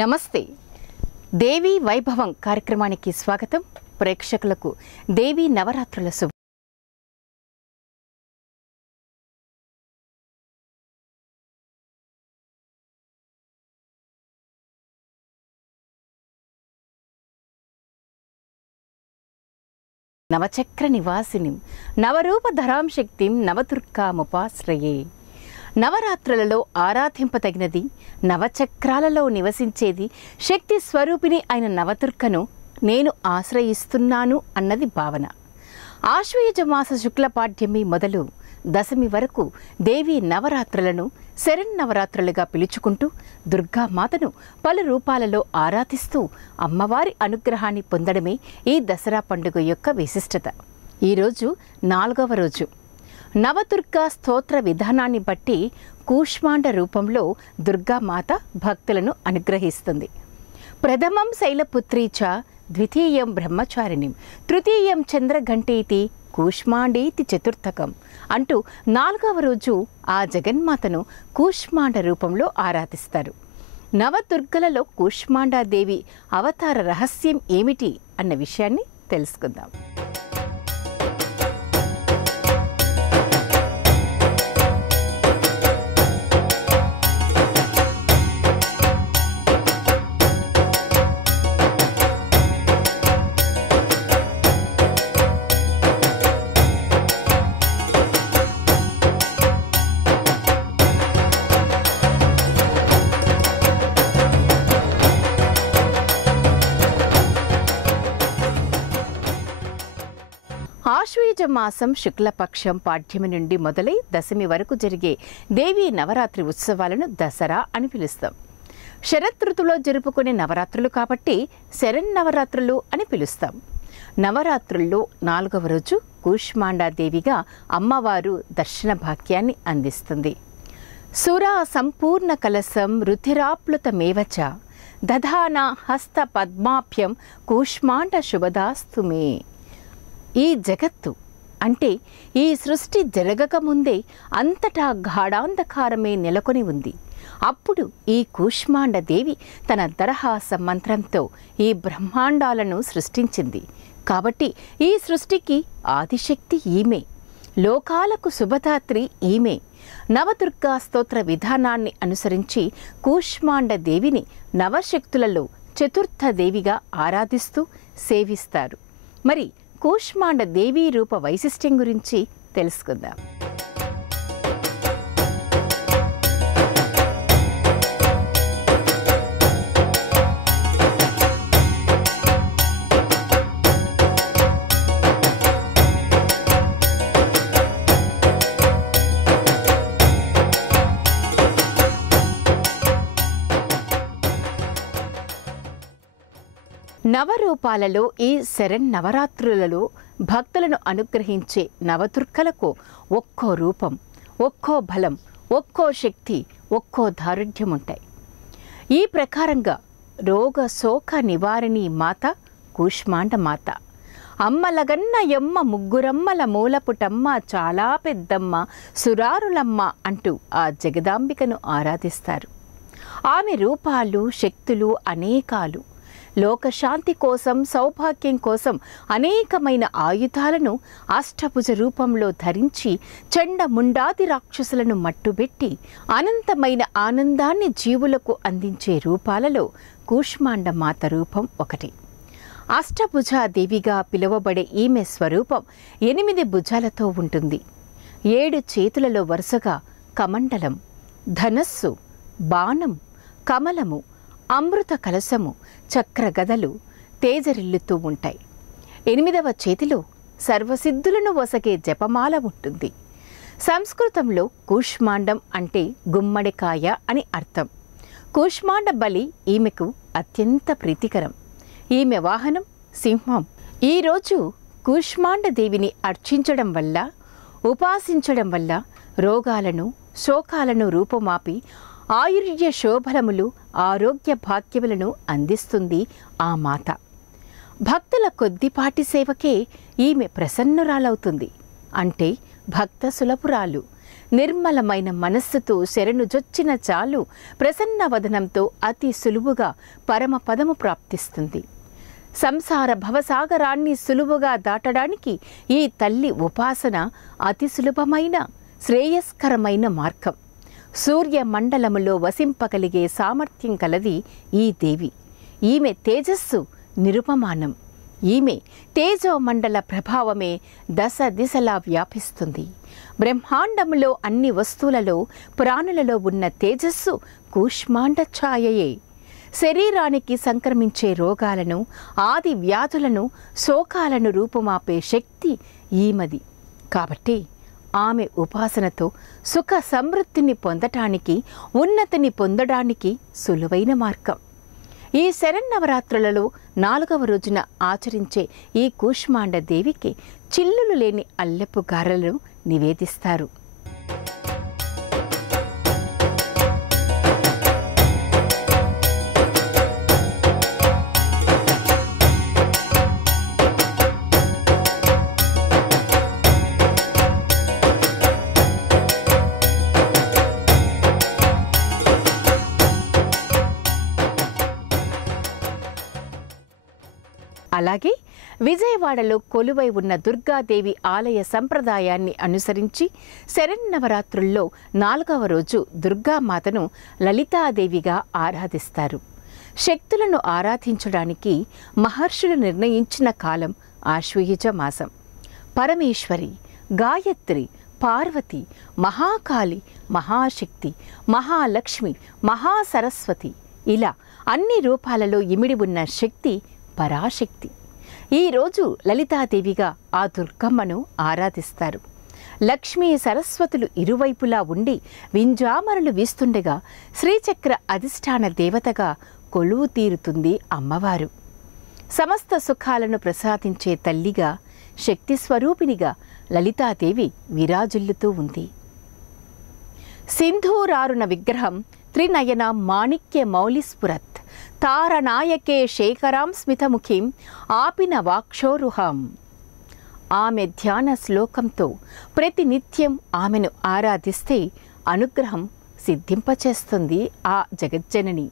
నమస్తే. దేవి వైభవం కార్యక్రమానికి స్వాగతం. ప్రేక్షకులకు దేవి నవరాత్రుల శుభ నవచక్ర నివాసినిం నవరూపధరాం శక్తిం నవదుర్గాముపాశ్రయే. నవరాత్రులలో ఆరాధింపతగినది, నవచక్రాలలో నివసించేది శక్తి స్వరూపిణి అయిన నవదుర్గను నేను ఆశ్రయిస్తున్నాను అన్నది భావన. ఆశ్వయుజ మాస శుక్లపాడ్యమి మొదలు దశమి వరకు దేవీ నవరాత్రులను శరన్నవరాత్రులుగా పిలుచుకుంటూ దుర్గామాతను పలు రూపాలలో ఆరాధిస్తూ అమ్మవారి అనుగ్రహాన్ని పొందడమే ఈ దసరా పండుగ యొక్క విశిష్టత. ఈరోజు 4వ రోజు. నవదుర్గా స్తోత్ర విధానాన్ని బట్టి కూష్మాండ రూపంలో దుర్గామాత భక్తులను అనుగ్రహిస్తుంది. ప్రథమం శైలపుత్రీ చ, ద్వితీయం బ్రహ్మచారిణిం, తృతీయం చంద్రఘంటేతి, కూష్మాండేతి చతుర్థకం అంటూ 4వ రోజు ఆ జగన్మాతను కూష్మాండ రూపంలో ఆరాధిస్తారు. నవదుర్గలలో కూష్మాండాదేవి అవతార రహస్యం ఏమిటి అన్న విషయాన్ని తెలుసుకుందాం. ఆశ్వయుజ మాసం శుక్లపక్షం పాడ్యమి నుండి మొదలై దశమి వరకు జరిగే దేవీ నవరాత్రి ఉత్సవాలను దసరా అని పిలుస్తాం. శరదృతులో జరుపుకునే నవరాత్రులు కాబట్టి శరన్నవరాత్రులు అని పిలుస్తాం. నవరాత్రుల్లో 4వ రోజు కూష్మాండాదేవిగా అమ్మవారు దర్శన భాగ్యాన్ని అందిస్తుంది. సురా సంపూర్ణ కలసం రుధిరాప్లుతమేవచ దధాన హస్త పద్మాభ్యం కూష్మాండ శుభదాస్తు మే. ఈ జగత్తు అంటే ఈ సృష్టి జరగకముందే అంతటా గాఢాంధకారమే నెలకొని ఉంది. అప్పుడు ఈ కూష్మాండ దేవి తన దరహాస మంత్రంతో ఈ బ్రహ్మాండాలను సృష్టించింది. కాబట్టి ఈ సృష్టికి ఆదిశక్తి ఈమె, లోకాలకు శుభదాత్రి ఈమె. నవదుర్గా స్తోత్ర విధానాన్ని అనుసరించి కూష్మాండ దేవిని నవశక్తులలో చతుర్థ దేవిగా ఆరాధిస్తూ సేవిస్తారు. మరి కూష్మాండ దేవీ రూప వైశిష్ట్యం గురించి తెలుసుకుందాం. నవరూపాలలో ఈ శరన్నవరాత్రులలో భక్తులను అనుగ్రహించే నవదుర్గలకు ఒక్కో రూపం, ఒక్కో బలం, ఒక్కో శక్తి, ఒక్కో దారుఢ్యం ఉంటాయి. ఈ ప్రకారంగా రోగ శోక నివారిణి మాత కూష్మాండ మాత. అమ్మలగన్న యమ్మ ముగ్గురమ్మల మూలపుటమ్మ చాలా పెద్దమ్మ సురారులమ్మ అంటూ ఆ జగదాంబికను ఆరాధిస్తారు. ఆమె రూపాలు, శక్తులు అనేకాలు. లోకశాంతి కోసం, సౌభాగ్యం కోసం అనేకమైన ఆయుధాలను అష్టభుజ రూపంలో ధరించి చండముండాది రాక్షసులను మట్టుబెట్టి అనంతమైన ఆనందాన్ని జీవులకు అందించే రూపాలలో కూష్మాండ మాత రూపం ఒకటి. అష్టభుజాదేవిగా పిలువబడే ఈమె స్వరూపం 8 భుజాలతో ఉంటుంది. 7 చేతులలో వరుసగా కమండలం, ధనస్సు, బాణం, కమలము, అమృత కలశము, చక్రగదలు తేజరిల్లుతూ ఉంటాయి. 8వ చేతిలో సర్వసిద్ధులను వసగే జపమాల ఉంటుంది. సంస్కృతంలో కూష్మాండం అంటే గుమ్మడికాయ అని అర్థం. కూష్మాండ బలి ఈమెకు అత్యంత ప్రీతికరం. ఈమె వాహనం సింహం. ఈరోజు కూష్మాండ దేవిని అర్చించడం వల్ల, ఉపాసించడం వల్ల రోగాలను, శోకాలను రూపుమాపి ఆయుర్య శోభలములు, ఆరోగ్య భాగ్యములను అందిస్తుంది ఆ మాత. భక్తుల కొద్దిపాటి సేవకే ఈమె ప్రసన్నురాలవుతుంది. అంటే భక్త సులభురాలు. నిర్మలమైన మనస్సుతో శరణు జొచ్చిన చాలు ప్రసన్న వదనంతో అతి సులువుగా పరమపదము ప్రాప్తిస్తుంది. సంసార భవసాగరాన్ని సులువుగా దాటడానికి ఈ తల్లి ఉపాసన అతి సులభమైన శ్రేయస్కరమైన మార్గం. సూర్య మండలములో వసింపగలిగే సామర్థ్యం కలది ఈ దేవి. ఈమె తేజస్సు నిరుపమానం. ఈమె తేజోమండల ప్రభావమే దశ దిశలా వ్యాపిస్తుంది. బ్రహ్మాండములో అన్ని వస్తువులలో ప్రాణులలో ఉన్న తేజస్సు కూష్మాండ ఛాయయే. శరీరానికి సంక్రమించే రోగాలను, ఆది వ్యాధులను, శోకాలను రూపుమాపే శక్తి ఈమెది. కాబట్టి ఆమె ఉపాసనతో సుఖ సమృద్ధిని పొందటానికి, ఉన్నతిని పొందడానికి సులువైన మార్గం. ఈ శరన్నవరాత్రులలో 4వ రోజున ఆచరించే ఈ కూష్మాండ దేవికి చిల్లులు లేని అల్లెపు గారెలను నివేదిస్తారు. అలాగే విజయవాడలో కొలువై ఉన్న దుర్గాదేవి ఆలయ సంప్రదాయాన్ని అనుసరించి శరన్నవరాత్రుల్లో 4వ రోజు దుర్గామాతను లలితాదేవిగా ఆరాధిస్తారు. శక్తులను ఆరాధించడానికి మహర్షులు నిర్ణయించిన కాలం ఆశ్వయుజ మాసం. పరమేశ్వరి, గాయత్రి, పార్వతి, మహాకాళి, మహాశక్తి, మహాలక్ష్మి, మహాసరస్వతి ఇలా అన్ని రూపాలలో ఇమిడి ఉన్న శక్తి పరాశక్తి. ఈరోజు లలితాదేవిగా ఆ దుర్గమ్మను ఆరాధిస్తారు. లక్ష్మీ సరస్వతులు ఇరువైపులా ఉండి వింజామరలు వీస్తుండగా శ్రీచక్ర అధిష్టాన దేవతగా కొలువు తీరుతుంది అమ్మవారు. సమస్త సుఖాలను ప్రసాదించే తల్లిగా, శక్తి స్వరూపిణిగా లలితాదేవి విరాజిల్లుతూ ఉంది. సింధూరారుణ విగ్రహం త్రినయన మాణిక్య మౌలిస్ఫురత్ తారనాయకే శేఖరాం స్మితముఖీం ఆపిన వాక్షోరుహాం. ఆమె ధ్యాన శ్లోకంతో ప్రతినిత్యం ఆమెను ఆరాధిస్తే అనుగ్రహం సిద్ధింపచేస్తుంది ఆ జగజ్జనని.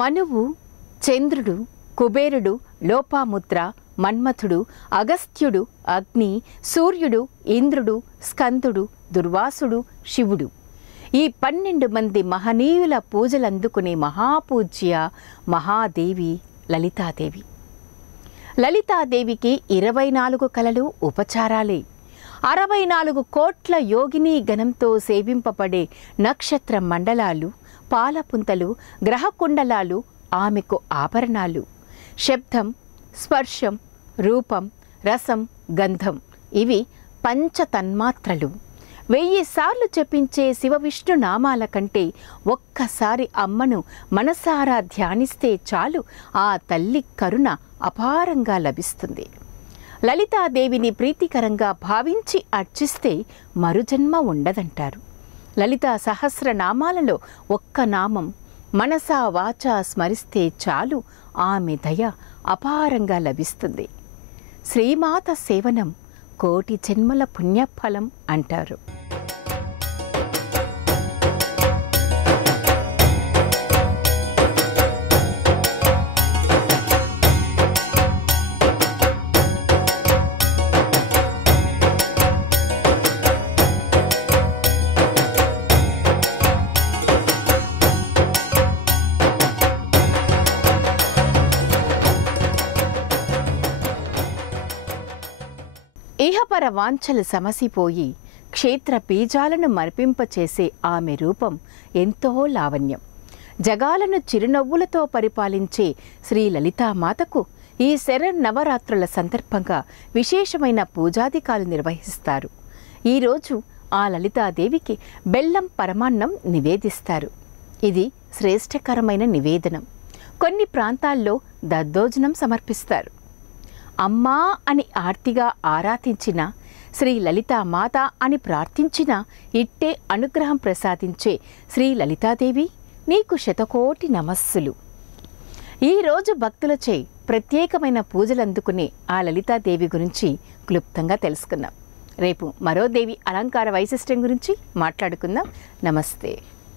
మనువు, చంద్రుడు, కుబేరుడు, లోపాముద్ర, మన్మథుడు, అగస్త్యుడు, అగ్ని, సూర్యుడు, ఇంద్రుడు, స్కందుడు, దుర్వాసుడు, శివుడు ఈ 12 మంది మహనీయుల పూజలందుకునే మహాపూజ్య మహాదేవి లలితాదేవి. లలితాదేవికి 24 కళలు ఉపచారాలే. 64 కోట్ల యోగిని గణంతో సేవింపబడే నక్షత్ర మండలాలు, పాలపుంతలు, గ్రహకుండలాలు ఆమెకు ఆభరణాలు. శబ్దం, స్పర్శం, రూపం, రసం, గంధం ఇవి పంచతన్మాత్రలు. 1000 సార్లు జపించే శివ విష్ణు నామాల కంటే ఒక్కసారి అమ్మను మనసారా ధ్యానిస్తే చాలు ఆ తల్లి కరుణ అపారంగా లభిస్తుంది. లలితాదేవిని ప్రీతికరంగా భావించి అర్చిస్తే మరుజన్మ ఉండదంటారు. లలితా సహస్రనామాలలో ఒక్క నామం మనసా వాచా స్మరిస్తే చాలు ఆమె దయ అపారంగా లభిస్తుంది. శ్రీమాత సేవనం కోటి జన్మల పుణ్యఫలం అంటారు. ఇహపర వాంఛలు సమసిపోయి క్షేత్ర బీజాలను మర్పింపచేసే ఆమె రూపం ఎంతో లావణ్యం. జగాలను చిరునవ్వులతో పరిపాలించే శ్రీ లలితామాతకు ఈ శరన్నవరాత్రుల సందర్భంగా విశేషమైన పూజాధికాలు నిర్వహిస్తారు. ఈరోజు ఆ లలితాదేవికి బెల్లం పరమాన్నం నివేదిస్తారు. ఇది శ్రేష్టకరమైన నివేదనం. కొన్ని ప్రాంతాల్లో దద్దోజనం సమర్పిస్తారు. అమ్మా అని ఆర్తిగా ఆరాధించిన, శ్రీ లలితామాత అని ప్రార్థించిన ఇట్టే అనుగ్రహం ప్రసాదించే శ్రీ లలితాదేవి నీకు శతకోటి నమస్సులు. ఈరోజు భక్తులచే ప్రత్యేకమైన పూజలు అందుకునే ఆ లలితాదేవి గురించి క్లుప్తంగా తెలుసుకుందాం. రేపు మరో దేవి అలంకార వైశిష్ట్యం గురించి మాట్లాడుకుందాం. నమస్తే.